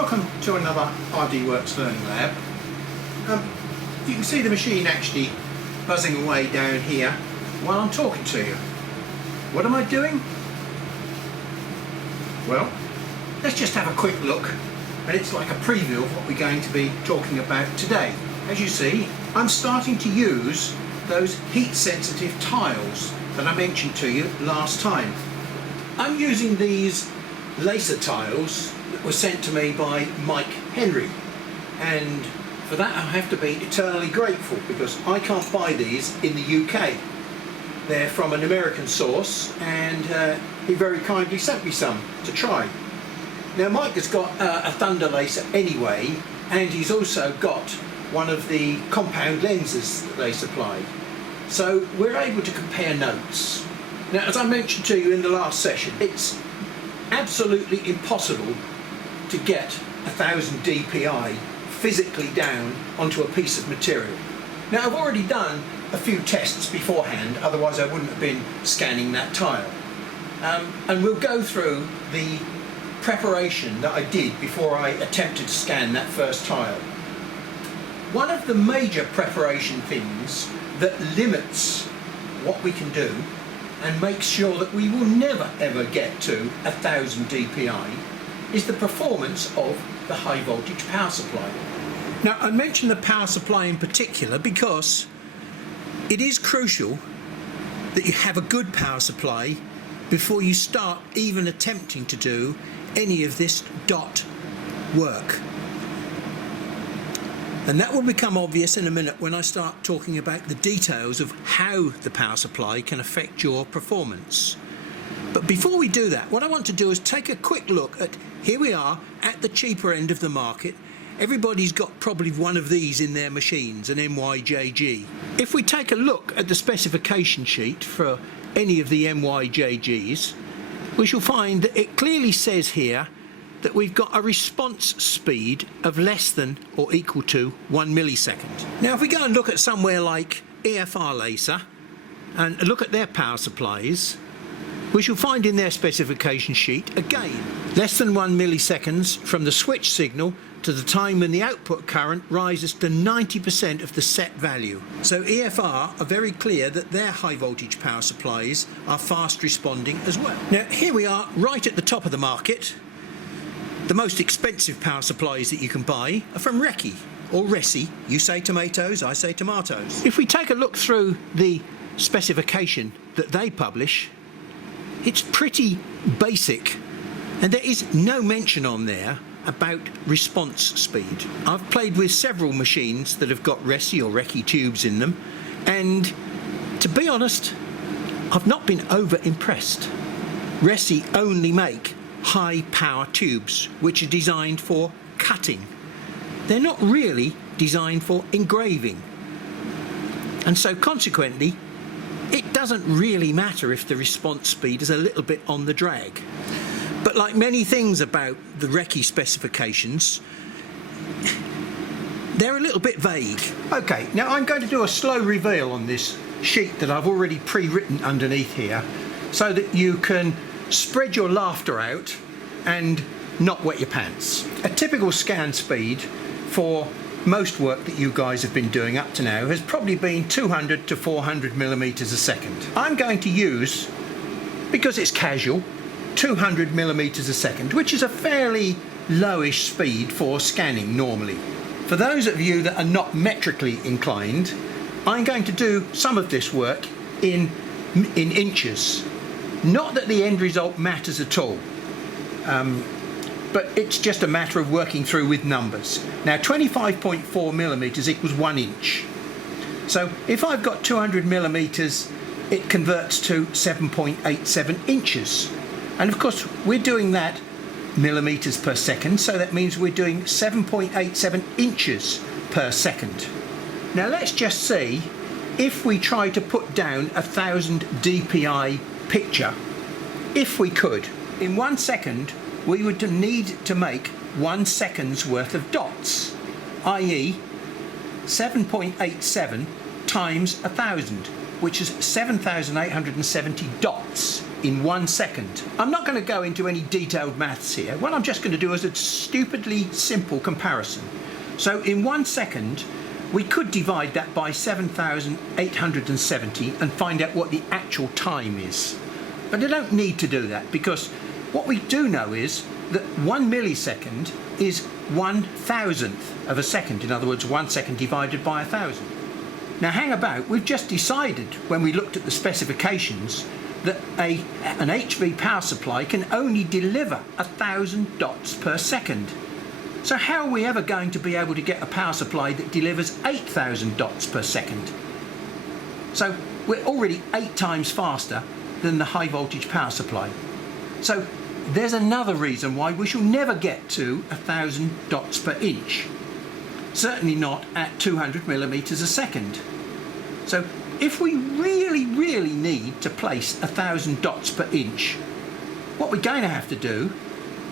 Welcome to another RDWorks Learning Lab. You can see the machine actually buzzing away down here while I'm talking to you. What am I doing? Well, let's just have a quick look, and it's like a preview of what we're going to be talking about today. As you see, I'm starting to use those heat-sensitive tiles that I mentioned to you last time. I'm using these laser tiles that were sent to me by Mike Henry, and for that I have to be eternally grateful because I can't buy these in the UK. They're from an American source, and he very kindly sent me some to try. Now Mike has got a thunder laser anyway, and he's also got one of the compound lenses that they supply, so we're able to compare notes. Now, as I mentioned to you in the last session, it's absolutely impossible to get 1000 dpi physically down onto a piece of material. Now, I've already done a few tests beforehand, otherwise I wouldn't have been scanning that tile. And we'll go through the preparation that I did before I attempted to scan that first tile. One of the major preparation things that limits what we can do and makes sure that we will never ever get to 1000 dpi is the performance of the high voltage power supply. Now, I mention the power supply in particular because it is crucial that you have a good power supply before you start even attempting to do any of this dot work. And that will become obvious in a minute when I start talking about the details of how the power supply can affect your performance. But before we do that, what I want to do is take a quick look at, here we are at the cheaper end of the market. Everybody's got probably one of these in their machines, an MYJG. If we take a look at the specification sheet for any of the MYJGs, we shall find that it clearly says here that we've got a response speed of less than or equal to 1 millisecond. Now, if we go and look at somewhere like EFR Laser and look at their power supplies, we shall find in their specification sheet, again, less than 1 milliseconds from the switch signal to the time when the output current rises to 90% of the set value. So EFR are very clear that their high voltage power supplies are fast responding as well. Now, here we are right at the top of the market. The most expensive power supplies that you can buy are from Recce or Ressi. You say tomatoes, I say tomatoes. If we take a look through the specification that they publish, it's pretty basic, and there is no mention on there about response speed. I've played with several machines that have got Ressi or Recce tubes in them, and to be honest, I've not been over impressed. Ressi only make high power tubes which are designed for cutting. They're not really designed for engraving, and so consequently it doesn't really matter if the response speed is a little bit on the drag. But like many things about the Recce specifications, they're a little bit vague. Okay, now I'm going to do a slow reveal on this sheet that I've already pre-written underneath here so that you can spread your laughter out and not wet your pants. A typical scan speed for most work that you guys have been doing up to now has probably been 200 to 400 millimeters a second. I'm going to use, because it's casual, 200 millimeters a second, which is a fairly lowish speed for scanning normally. For those of you that are not metrically inclined, I'm going to do some of this work in inches. Not that the end result matters at all, but it's just a matter of working through with numbers. Now, 25.4 millimeters equals 1 inch. So if I've got 200 millimeters, it converts to 7.87 inches. And of course, we're doing that millimeters per second, so that means we're doing 7.87 inches per second. Now, let's just see if we try to put down 1000 dpi picture. If we could, in 1 second, we would need to make 1 second's worth of dots, i.e. 7.87 times 1000, which is 7,870 dots. in 1 second. I'm not going to go into any detailed maths here. What I'm just going to do is a stupidly simple comparison. So in 1 second, we could divide that by 7,870 and find out what the actual time is. But I don't need to do that, because what we do know is that 1 millisecond is 1,000th of a second. In other words, 1 second divided by 1,000. Now hang about, we've just decided when we looked at the specifications that an HV power supply can only deliver 1,000 dots per second. So how are we ever going to be able to get a power supply that delivers 8,000 dots per second? So we're already 8 times faster than the high voltage power supply. So there's another reason why we shall never get to 1,000 dots per inch. Certainly not at 200 millimeters a second. So if we really need to place 1,000 dots per inch, what we're going to have to do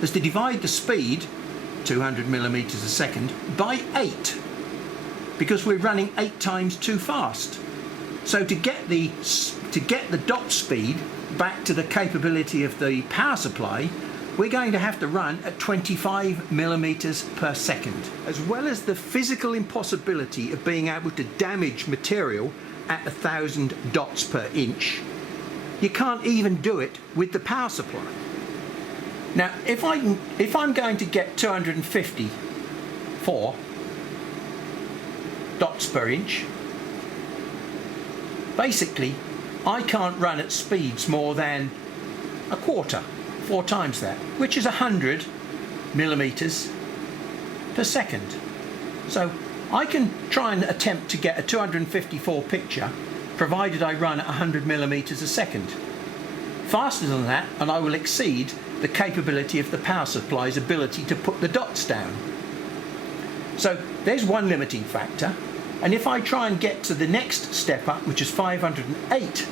is to divide the speed, 200 millimeters a second, by 8, because we're running 8 times too fast. So to get the dot speed back to the capability of the power supply, we're going to have to run at 25 millimeters per second. As well as the physical impossibility of being able to damage material at 1,000 dots per inch, you can't even do it with the power supply. Now, if I'm going to get 254 dots per inch, basically I can't run at speeds more than a quarter, 4 times that, which is 100 millimeters per second. So I can try and attempt to get a 254 picture, provided I run at 100 millimeters a second. Faster than that, and I will exceed the capability of the power supply's ability to put the dots down. So there's one limiting factor. And if I try and get to the next step up, which is 508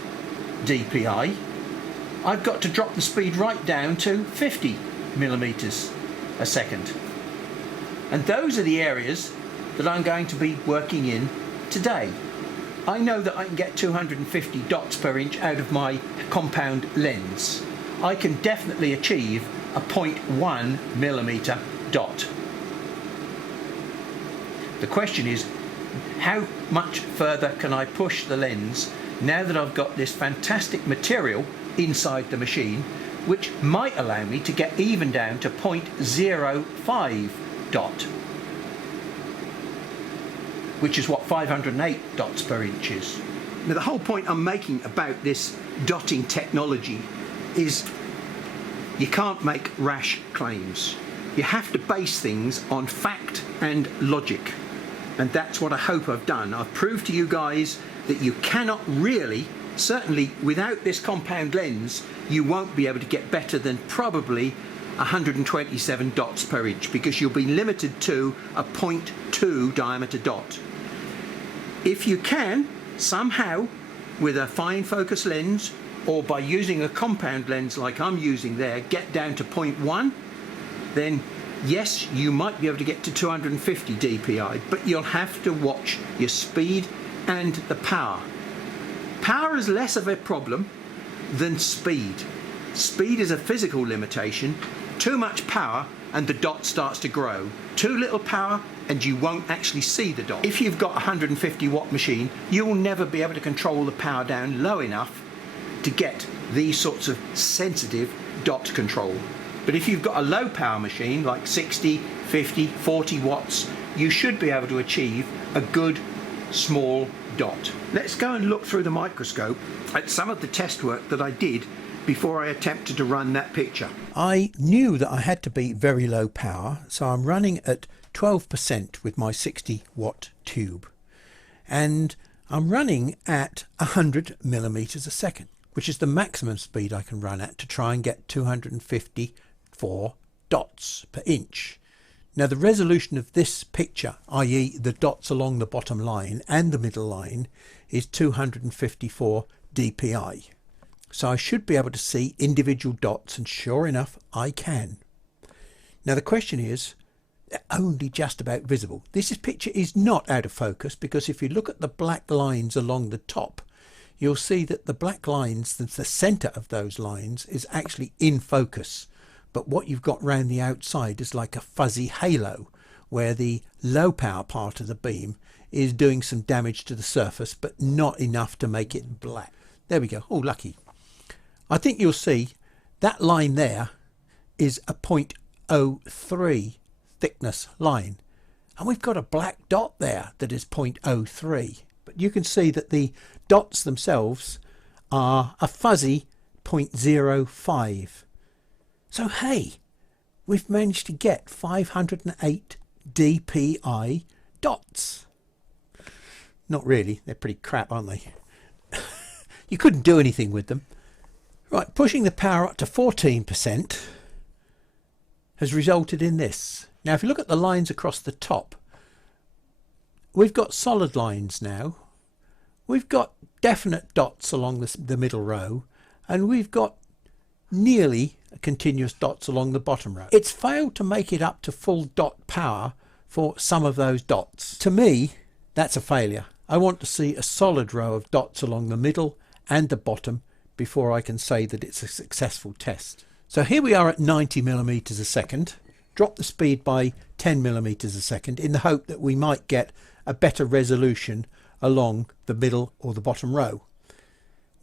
dpi, I've got to drop the speed right down to 50 millimeters a second. And those are the areas that I'm going to be working in today. I know that I can get 250 dots per inch out of my compound lens. I can definitely achieve a 0.1 millimeter dot. The question is, how much further can I push the lens now that I've got this fantastic material inside the machine, which might allow me to get even down to 0.05 dot, which is what 508 dots per inch is. Now the whole point I'm making about this dotting technology is you can't make rash claims. You have to base things on fact and logic. And that's what I hope I've done. I've proved to you guys that you cannot really, certainly without this compound lens, you won't be able to get better than probably 127 dots per inch, because you'll be limited to a 0.2 diameter dot. If you can, somehow, with a fine focus lens, or by using a compound lens like I'm using there, get down to 0.1, then yes, you might be able to get to 250 dpi, but you'll have to watch your speed and the power. Power is less of a problem than speed. Speed is a physical limitation. Too much power and the dot starts to grow. Too little power and you won't actually see the dot. If you've got a 150 watt machine, you'll never be able to control the power down low enough to get these sorts of sensitive dot control. But if you've got a low power machine like 60, 50, 40 watts, you should be able to achieve a good small dot. Let's go and look through the microscope at some of the test work that I did before I attempted to run that picture. I knew that I had to be very low power, so I'm running at 12% with my 60 watt tube. And I'm running at 100 millimeters a second, which is the maximum speed I can run at to try and get 254 dots per inch. Now the resolution of this picture, i.e. the dots along the bottom line and the middle line, is 254 dpi. So I should be able to see individual dots, and sure enough I can. Now the question is, they're only just about visible. This picture is not out of focus, because if you look at the black lines along the top, you'll see that the black lines, the center of those lines, is actually in focus, but what you've got round the outside is like a fuzzy halo where the low power part of the beam is doing some damage to the surface, but not enough to make it black. There we go. Oh, lucky. I think you'll see that line there is a 0.03 thickness line, and we've got a black dot there that is 0.03, but you can see that the dots themselves are a fuzzy 0.05. So hey, we've managed to get 508 dpi dots. Not really, they're pretty crap, aren't they? You couldn't do anything with them. Right, pushing the power up to 14% has resulted in this. Now if you look at the lines across the top, we've got solid lines now, we've got definite dots along the middle row, and we've got nearly continuous dots along the bottom row. It's failed to make it up to full dot power for some of those dots. To me, that's a failure. I want to see a solid row of dots along the middle and the bottom before I can say that it's a successful test. So here we are at 90 millimeters a second. Drop the speed by 10 millimeters a second in the hope that we might get a better resolution along the middle or the bottom row.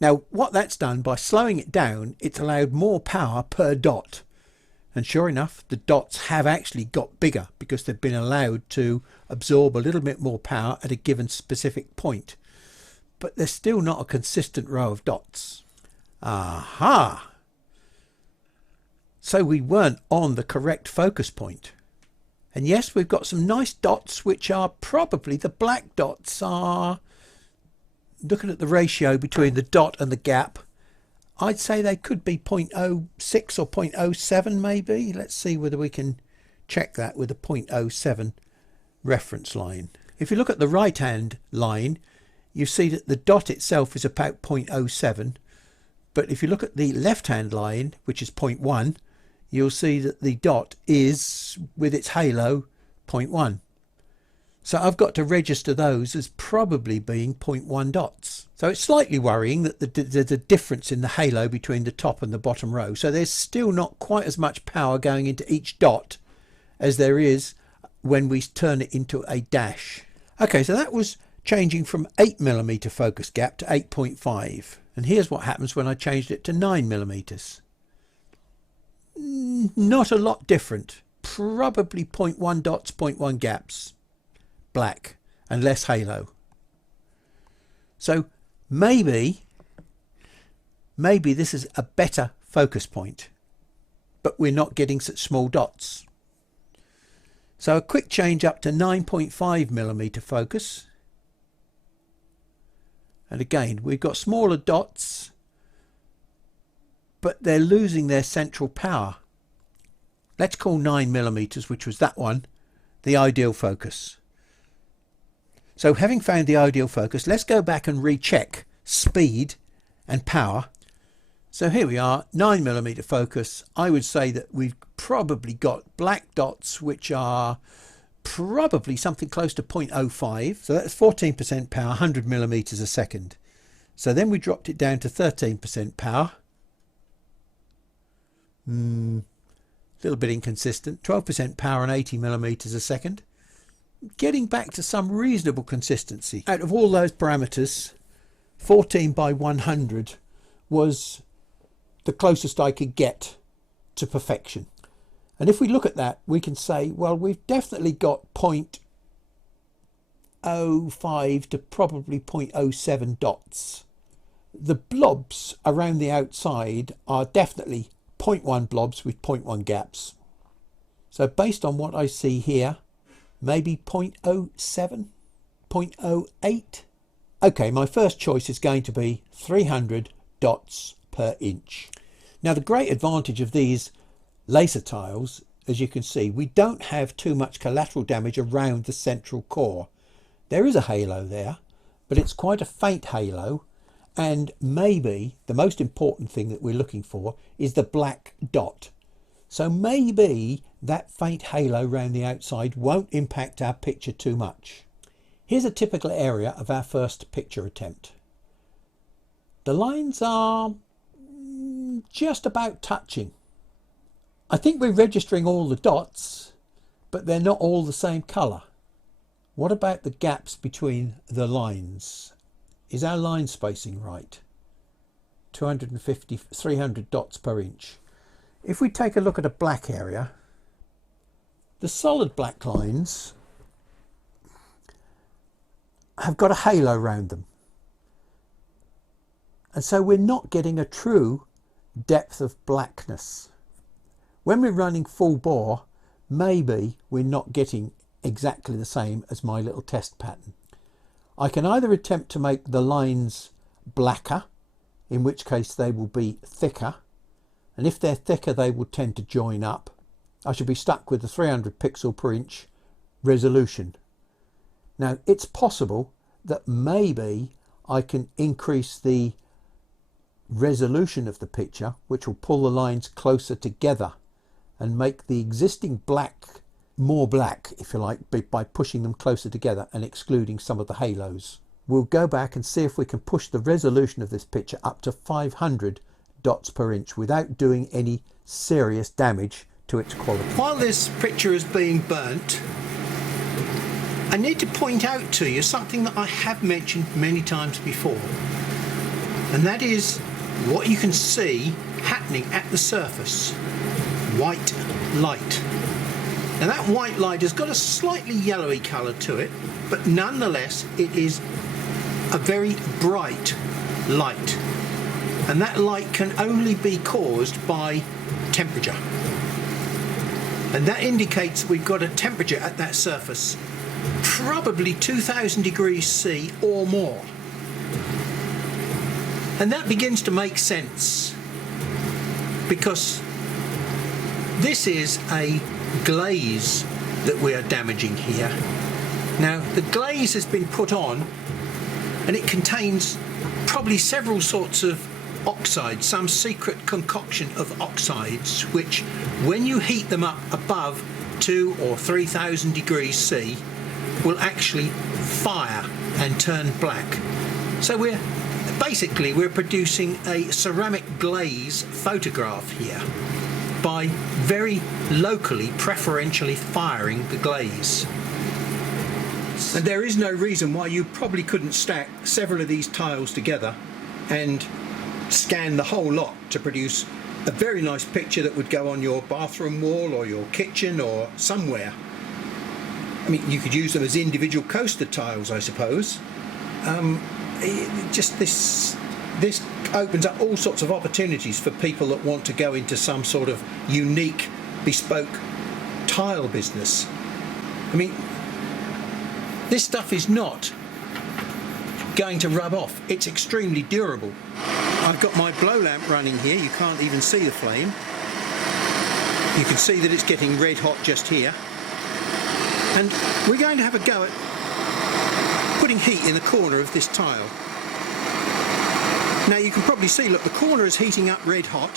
Now what that's done, by slowing it down, it's allowed more power per dot, and sure enough the dots have actually got bigger because they've been allowed to absorb a little bit more power at a given specific point, but they're still not a consistent row of dots. Aha! So we weren't on the correct focus point. And yes, we've got some nice dots which are probably, the black dots are, looking at the ratio between the dot and the gap, I'd say they could be 0.06 or 0.07 maybe. Let's see whether we can check that with a 0.07 reference line. If you look at the right hand line, you see that the dot itself is about 0.07, but if you look at the left hand line, which is 0.1, you'll see that the dot is, with its halo, 0.1. So I've got to register those as probably being 0.1 dots. So it's slightly worrying that there's a difference in the halo between the top and the bottom row. So there's still not quite as much power going into each dot as there is when we turn it into a dash. Okay, so that was changing from 8 millimeter focus gap to 8.5. And here's what happens when I changed it to 9 millimeters. Not a lot different. Probably 0.1 dots, 0.1 gaps. Black and less halo. So maybe this is a better focus point, but we're not getting such small dots. So a quick change up to 9.5 millimeter focus, and again we've got smaller dots, but they're losing their central power. Let's call 9 millimeters, which was that one, the ideal focus. So having found the ideal focus, let's go back and recheck speed and power. So here we are, 9 millimeter focus. I would say that we've probably got black dots which are probably something close to 0.05. So that's 14% power, 100 millimeters a second. So then we dropped it down to 13% power. A little bit inconsistent. 12% power and 80 millimeters a second. Getting back to some reasonable consistency. Out of all those parameters, 14 by 100 was the closest I could get to perfection. And if we look at that, we can say, well, we've definitely got 0.05 to probably 0.07 dots. The blobs around the outside are definitely 0.1 blobs with 0.1 gaps. So based on what I see here, maybe 0.07, 0.08. Okay, my first choice is going to be 300 dots per inch. Now the great advantage of these laser tiles, as you can see, we don't have too much collateral damage around the central core. There is a halo there, but it's quite a faint halo, and maybe the most important thing that we're looking for is the black dot. So maybe that faint halo around the outside won't impact our picture too much. Here's a typical area of our first picture attempt. The lines are just about touching. I think we're registering all the dots, but they're not all the same colour. What about the gaps between the lines? Is our line spacing right? 250, 300 dots per inch. If we take a look at a black area, the solid black lines have got a halo around them. And so we're not getting a true depth of blackness. When we're running full bore, maybe we're not getting exactly the same as my little test pattern. I can either attempt to make the lines blacker, in which case they will be thicker, and if they're thicker they will tend to join up. I should be stuck with the 300 pixel per inch resolution. Now it's possible that maybe I can increase the resolution of the picture, which will pull the lines closer together and make the existing black more black, if you like, by pushing them closer together and excluding some of the halos. We'll go back and see if we can push the resolution of this picture up to 500 dots per inch without doing any serious damage to its quality. While this picture is being burnt, I need to point out to you something that I have mentioned many times before, and that is what you can see happening at the surface. White light. Now that white light has got a slightly yellowy colour to it, but nonetheless it is a very bright light, and that light can only be caused by temperature, and that indicates that we've got a temperature at that surface probably 2000 degrees C or more, and that begins to make sense because this is a glaze that we are damaging here. Now the glaze has been put on and it contains probably several sorts of oxides, some secret concoction of oxides, which when you heat them up above 2 or 3000 degrees C will actually fire and turn black. So we're producing a ceramic glaze photograph here by very locally, preferentially firing the glaze. And there is no reason why you probably couldn't stack several of these tiles together and scan the whole lot to produce a very nice picture that would go on your bathroom wall or your kitchen or somewhere. I mean, you could use them as individual coaster tiles, I suppose. Just this opens up all sorts of opportunities for people that want to go into some sort of unique, bespoke tile business. I mean, this stuff is not going to rub off. It's extremely durable. I've got my blow lamp running here. You can't even see the flame. You can see that it's getting red hot just here. And we're going to have a go at putting heat in the corner of this tile. Now you can probably see, look, the corner is heating up red hot.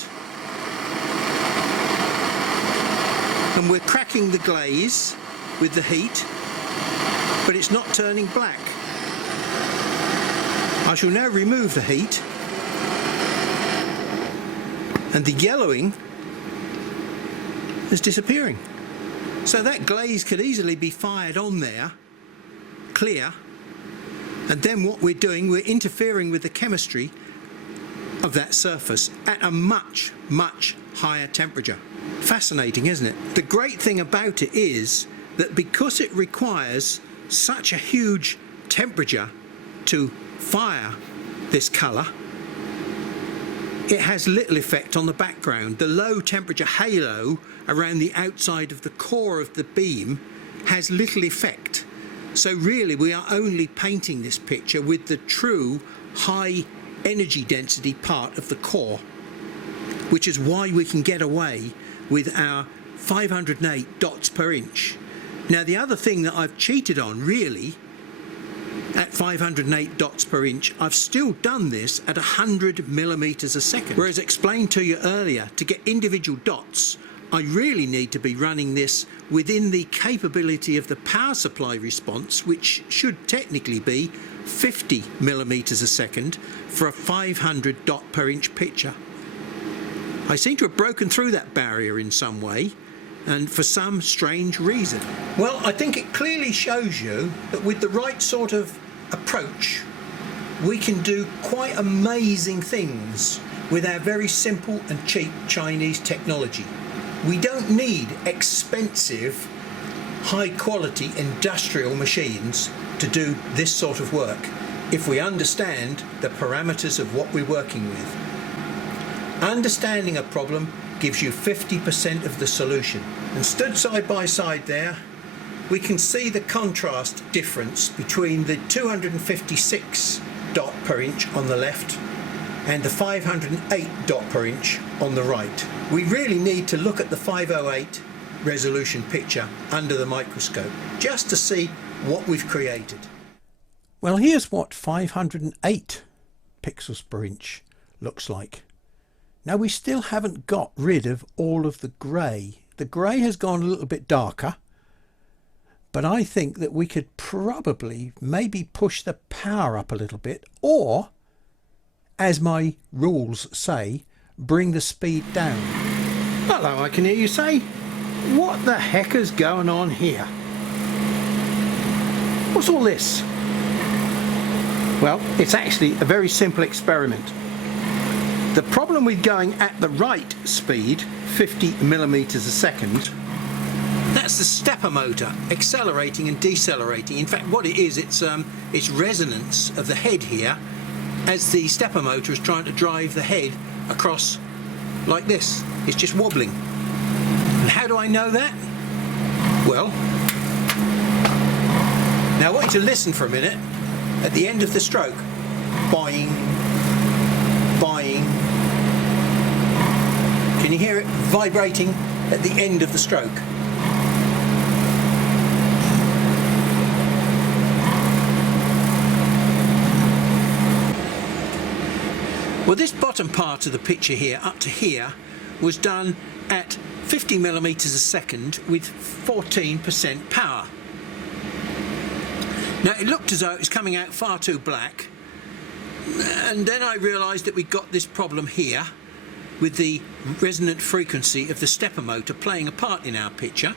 And we're cracking the glaze with the heat, but it's not turning black. I shall now remove the heat, and the yellowing is disappearing. So that glaze could easily be fired on there, clear, and then what we're doing, we're interfering with the chemistry of that surface at a much, much higher temperature. Fascinating, isn't it? The great thing about it is that because it requires such a huge temperature to fire this colour, it has little effect on the background. The low temperature halo around the outside of the core of the beam has little effect. So really we are only painting this picture with the true high energy density part of the core, which is why we can get away with our 508 dots per inch. Now the other thing that I've cheated on really, at 508 dots per inch, I've still done this at 100 millimeters a second. Whereas explained to you earlier, to get individual dots, I really need to be running this within the capability of the power supply response, which should technically be 50 millimeters a second for a 500 dot per inch picture. I seem to have broken through that barrier in some way, and for some strange reason. Well, I think it clearly shows you that with the right sort of approach, we can do quite amazing things with our very simple and cheap Chinese technology. We don't need expensive, high-quality industrial machines to do this sort of work if we understand the parameters of what we're working with. Understanding a problem gives you 50% of the solution. And stood side by side there, we can see the contrast difference between the 256 dot per inch on the left and the 508 dot per inch on the right. We really need to look at the 508 resolution picture under the microscope just to see what we've created. Well, here's what 508 pixels per inch looks like. Now, we still haven't got rid of all of the grey. The grey has gone a little bit darker, but I think that we could probably maybe push the power up a little bit, or, as my rules say, bring the speed down. Hello, I can hear you say. What the heck is going on here? What's all this? Well, it's actually a very simple experiment. The problem with going at the right speed, 50 millimeters a second, that's the stepper motor accelerating and decelerating. In fact, what it is, it's resonance of the head here as the stepper motor is trying to drive the head across like this. It's just wobbling. And how do I know that? Well, now I want you to listen for a minute. At the end of the stroke, boing, boing. Can you hear it vibrating at the end of the stroke? Well, this bottom part of the picture here, up to here, was done at 50 millimeters a second with 14% power. Now, it looked as though it was coming out far too black, and then I realised that we got this problem here with the resonant frequency of the stepper motor playing a part in our picture.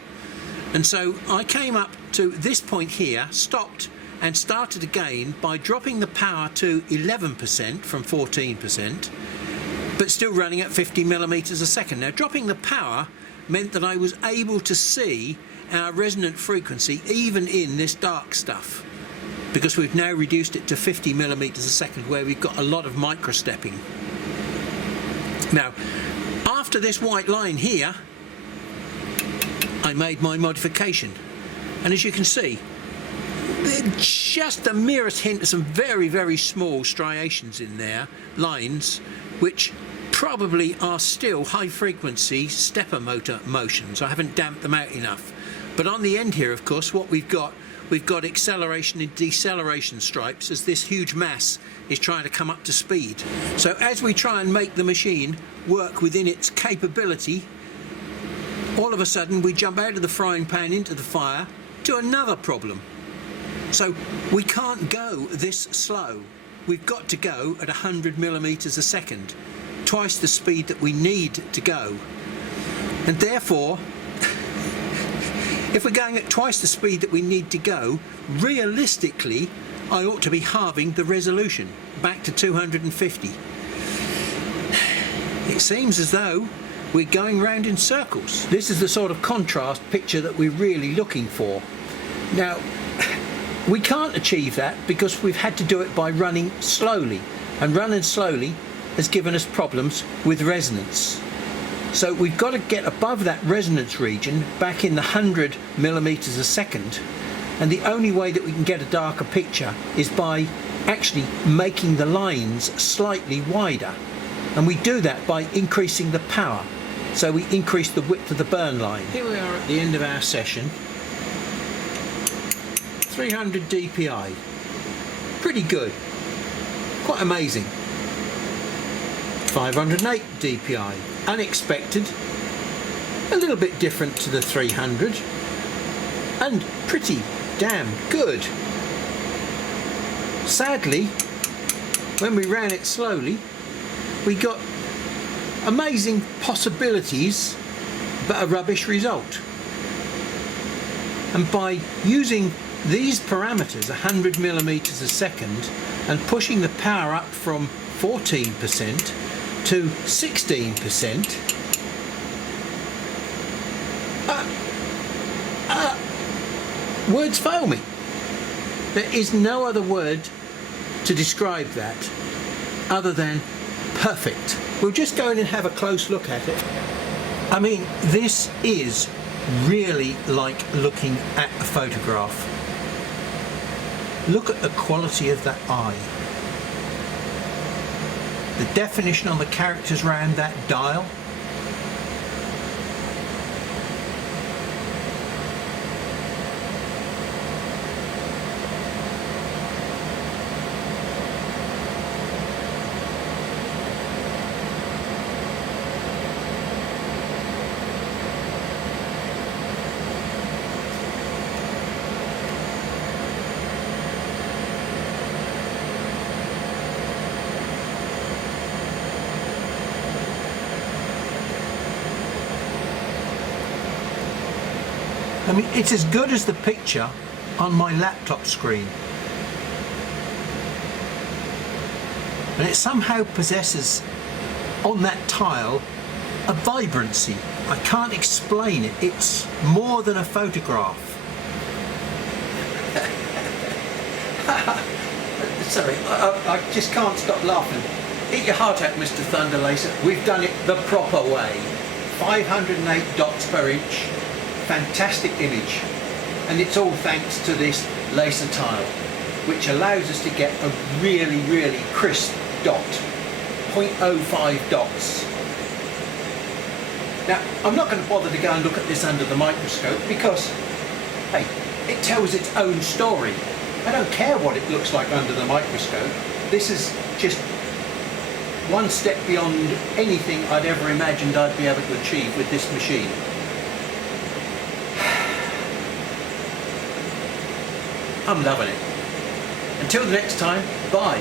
And so I came up to this point here, stopped and started again by dropping the power to 11% from 14%, but still running at 50 millimeters a second. Now, dropping the power meant that I was able to see our resonant frequency even in this dark stuff, because we've now reduced it to 50 millimeters a second, where we've got a lot of microstepping. Now, after this white line here, I made my modification, and as you can see, just the merest hint of some very, very small striations in there, lines, which probably are still high frequency stepper motor motions. I haven't damped them out enough. But on the end here, of course, what we've got acceleration and deceleration stripes as this huge mass is trying to come up to speed. So as we try and make the machine work within its capability, all of a sudden we jump out of the frying pan into the fire to another problem. So we can't go this slow. We've got to go at 100 millimeters a second, twice the speed that we need to go. And therefore, if we're going at twice the speed that we need to go, realistically, I ought to be halving the resolution back to 250. It seems as though we're going round in circles. This is the sort of contrast picture that we're really looking for. Now, we can't achieve that because we've had to do it by running slowly, and running slowly has given us problems with resonance. So we've got to get above that resonance region, back in the 100 millimeters a second, and the only way that we can get a darker picture is by actually making the lines slightly wider, and we do that by increasing the power. So we increase the width of the burn line. Here we are at the end of our session. 300 dpi, pretty good, quite amazing. 508 dpi, unexpected, a little bit different to the 300 and pretty damn good. Sadly, when we ran it slowly, we got amazing possibilities but a rubbish result. And by using these parameters, 100 millimeters a second, and pushing the power up from 14% to 16%, words fail me. There is no other word to describe that other than perfect. We'll just go in and have a close look at it. I mean, this is really like looking at a photograph. Look at the quality of that eye. The definition on the characters around that dial. I mean, it's as good as the picture on my laptop screen. And it somehow possesses, on that tile, a vibrancy. I can't explain it. It's more than a photograph. Sorry, I just can't stop laughing. Eat your heart out, Mr. Thunder Laser. We've done it the proper way. 508 dots per inch. Fantastic image, and it's all thanks to this laser tile, which allows us to get a really crisp dot, 0.05 dots. Now, I'm not going to bother to go and look at this under the microscope because, hey, it tells its own story. I don't care what it looks like under the microscope. This is just one step beyond anything I'd ever imagined I'd be able to achieve with this machine. I'm loving it. Until the next time, bye.